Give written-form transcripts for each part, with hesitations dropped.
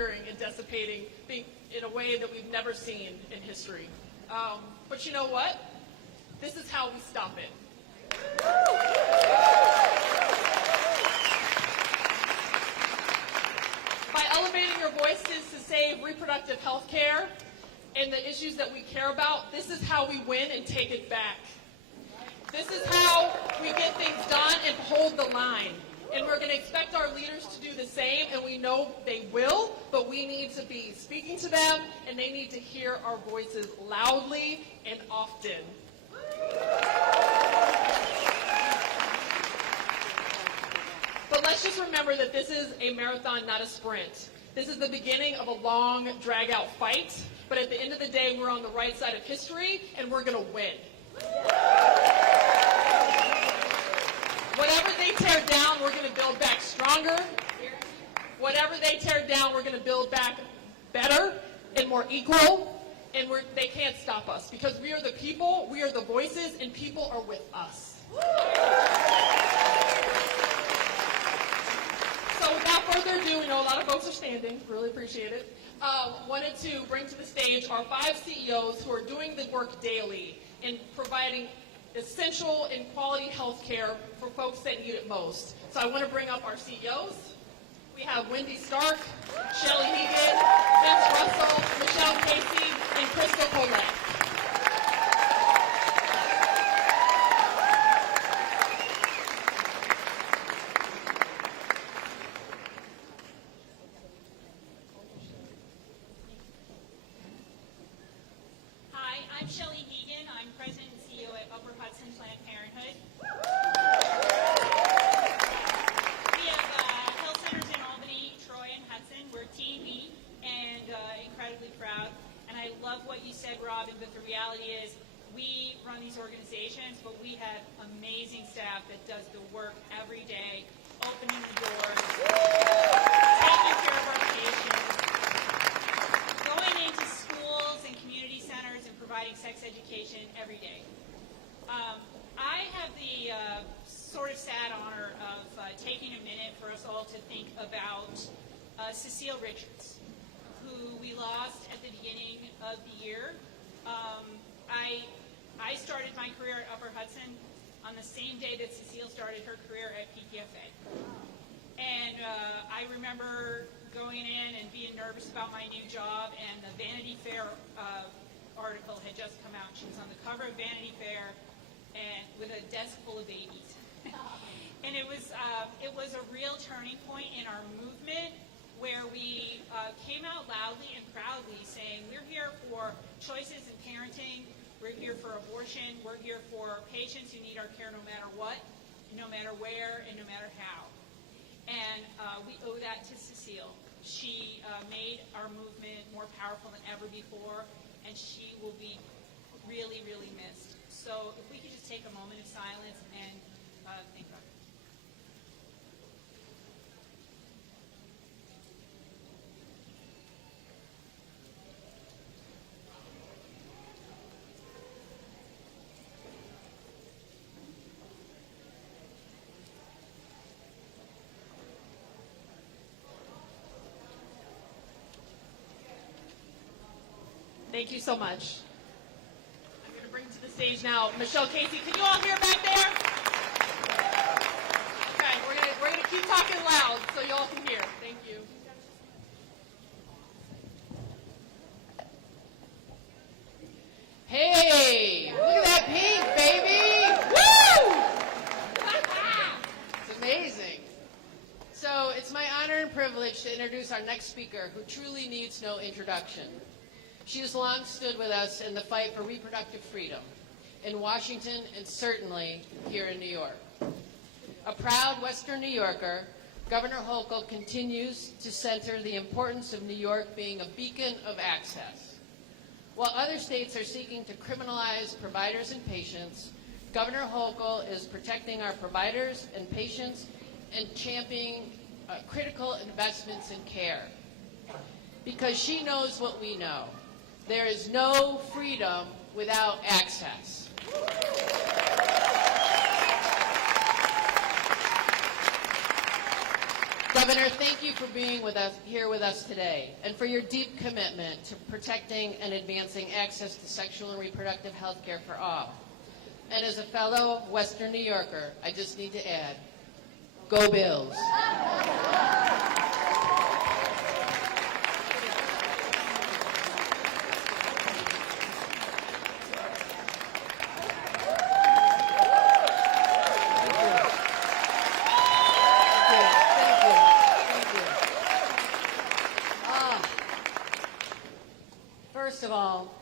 disappearing and dissipating in a way that we've never seen in history. But you know what? This is how we stop it. By elevating your voices to save reproductive health care and the issues that we care about, this is how we win and take it back. This is how we get things done and hold the line. And we're going to expect our leaders to do the same, and we know they will, but we need to be speaking to them, and they need to hear our voices loudly and often. But let's just remember that this is a marathon, not a sprint. This is the beginning of a long, drag-out fight, but at the end of the day, we're on the right side of history, and we're going to win. Whatever they tear down, we're going to build back stronger. Whatever they tear down, we're going to build back better and more equal. And they can't stop us because we are the people, we are the voices, and people are with us. So without further ado, we know a lot of folks are standing. Really appreciate it. Wanted to bring to the stage our 5 CEOs who are doing the work daily in providing essential and quality health care for folks that need it most. So I want to bring up our CEOs. We have Wendy Stark, Shelley Hegan, Vince Russell, Michelle Casey, and Crystal Colette. Hi, I'm Shelley Hegan. I'm President and CEO at Upper Hudson Planned Parenthood. We have health centers in Albany, Troy, and Hudson. We're Team E and incredibly proud. And I love what you said, Robin, but the reality is we run these organizations, but we have amazing staff that does the work every day, opening the doors, taking care of our patients, going into schools and community centers and providing sex education every day. I have the sort of sad honor of taking a minute for us all to think about Cecile Richards, who we lost at the beginning of the year. I started my career at Upper Hudson on the same day that Cecile started her career at PTFA. And I remember going in and being nervous about my new job, and the Vanity Fair article had just come out. She was on the cover of Vanity Fair and with a desk full of babies. And it was a real turning point in our movement where we came out loudly and proudly saying, we're here for choices in parenting, we're here for abortion, we're here for patients who need our care no matter what, no matter where, and no matter how. And we owe that to Cecile. She made our movement more powerful than ever before, and she will be really, really missed. So if we could just take a moment of silence and think about it. Thank you so much. I'm going to bring to the stage now Michelle Casey. Can you all hear back there? Okay, we're going to keep talking loud so you all can hear. Thank you. Hey, look at that pink, baby! Woo! It's amazing. So it's my honor and privilege to introduce our next speaker, who truly needs no introduction. She has long stood with us in the fight for reproductive freedom in Washington and certainly here in New York. A proud Western New Yorker, Governor Hochul continues to center the importance of New York being a beacon of access. While other states are seeking to criminalize providers and patients, Governor Hochul is protecting our providers and patients and championing critical investments in care. Because she knows what we know. There is no freedom without access. Governor, thank you for being with us here with us today and for your deep commitment to protecting and advancing access to sexual and reproductive health care for all. And as a fellow Western New Yorker, I just need to add, go Bills. First of all,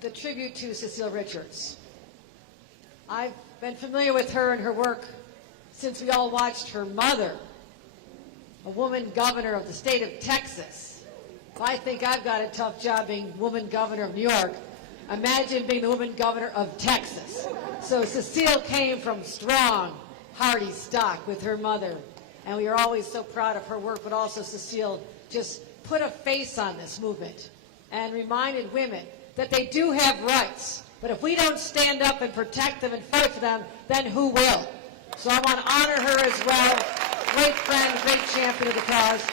the tribute to Cecile Richards. I've been familiar with her and her work since we all watched her mother, a woman governor of the state of Texas. I think I've got a tough job being woman governor of New York. Imagine being the woman governor of Texas. So Cecile came from strong, hearty stock with her mother, and we are always so proud of her work, but also Cecile just put a face on this movement and reminded women that they do have rights, but if we don't stand up and protect them and fight for them, then who will? So I want to honor her as well. Great friend, great champion of the cause.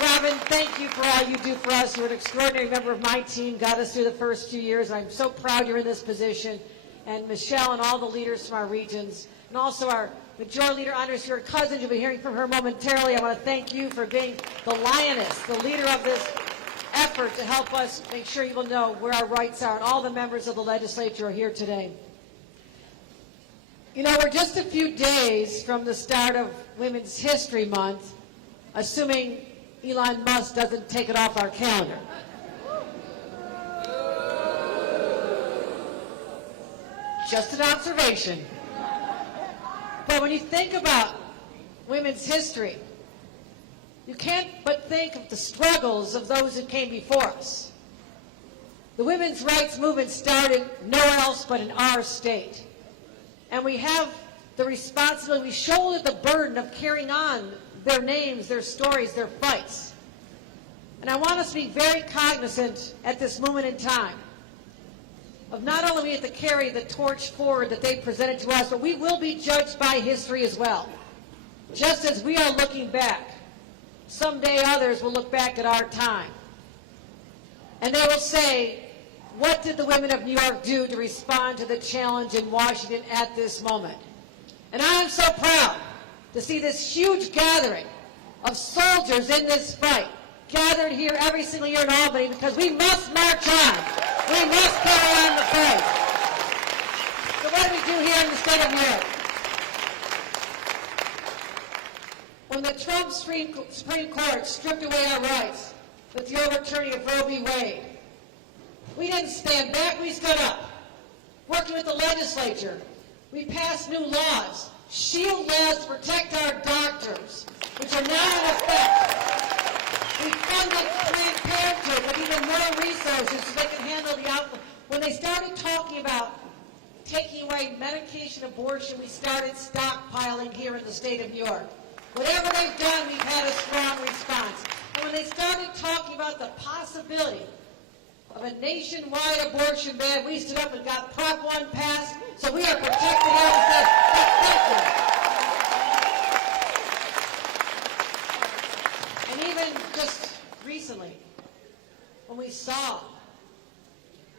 Robin, thank you for all you do for us. You're an extraordinary member of my team, got us through the first 2 years. I'm so proud you're in this position. And Michelle and all the leaders from our regions, and also our majority leader, Andres, your cousin, you'll be hearing from her momentarily. I want to thank you for being the lioness, the leader of this effort to help us make sure you will know where our rights are, and all the members of the legislature are here today. You know, we're just a few days from the start of Women's History Month, assuming Elon Musk doesn't take it off our calendar. Just an observation. But when you think about women's history, you can't but think of the struggles of those who came before us. The women's rights movement started nowhere else but in our state. And we have the responsibility, we shoulder the burden of carrying on their names, their stories, their fights. And I want us to be very cognizant at this moment in time of not only we have to carry the torch forward that they presented to us, but we will be judged by history as well. Just as we are looking back, someday others will look back at our time. And they will say, what did the women of New York do to respond to the challenge in Washington at this moment? And I am so proud to see this huge gathering of soldiers in this fight, gathered here every single year in Albany, because we must march on. We must carry on the fight. So what do we do here in the state of New York? When the Trump Supreme Court stripped away our rights with the overturning of Roe v. Wade, we didn't stand back, we stood up. Working with the legislature, we passed new laws, shield laws to protect our doctors, which are now in effect. We funded Planned Parenthood with even more resources so they can handle the outcome. When they started talking about taking away medication abortion, we started stockpiling here in the state of New York. Whatever they've done, we've had a strong response. And when they started talking about the possibility of a nationwide abortion ban, we stood up and got Prop 1 passed, so we are protecting our state. Thank you. And even just recently, when we saw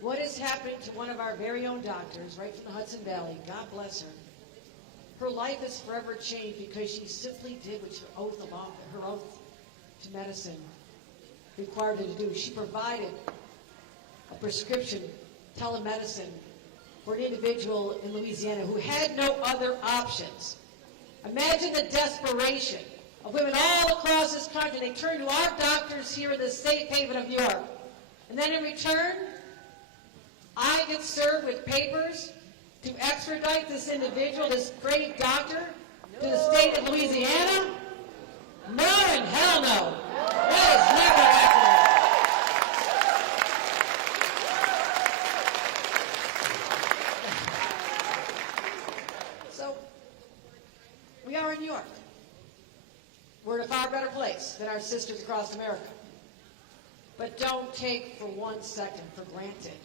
what is happening to one of our very own doctors right from the Hudson Valley, God bless her, her life is forever changed because she simply did what her oath to medicine required her to do. She provided a prescription telemedicine for an individual in Louisiana who had no other options. Imagine the desperation of women all across this country. They turn to our doctors here in the safe haven of New York. And then in return, I get served with papers to extradite this individual, this great doctor, to the state of Louisiana? No and hell no. That is never happening. So, we are in New York. We're in a far better place than our sisters across America. But don't take for 1 second for granted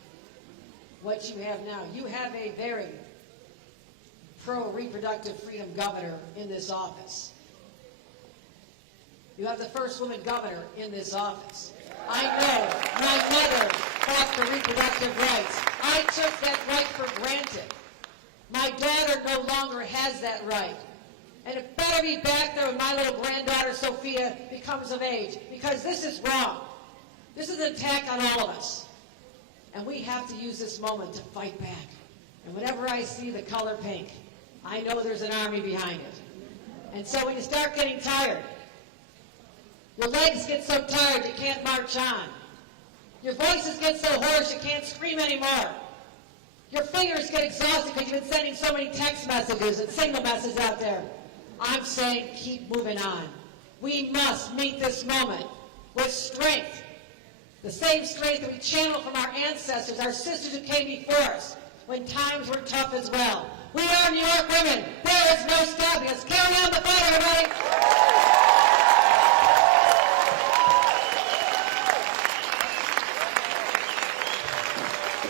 what you have now. You have a very pro-reproductive freedom governor in this office. You have the first woman governor in this office. I know my mother fought for reproductive rights. I took that right for granted. My daughter no longer has that right. And it better be back there when my little granddaughter Sophia becomes of age, because this is wrong. This is an attack on all of us. And we have to use this moment to fight back. And whenever I see the color pink, I know there's an army behind it. And so when you start getting tired, your legs get so tired you can't march on. Your voices get so hoarse you can't scream anymore. Your fingers get exhausted because you've been sending so many text messages and signal messages out there. I'm saying keep moving on. We must meet this moment with strength. The same strength that we channeled from our ancestors, our sisters who came before us, when times were tough as well. We are New York women. There is no stopping us. Carry on the fight, everybody.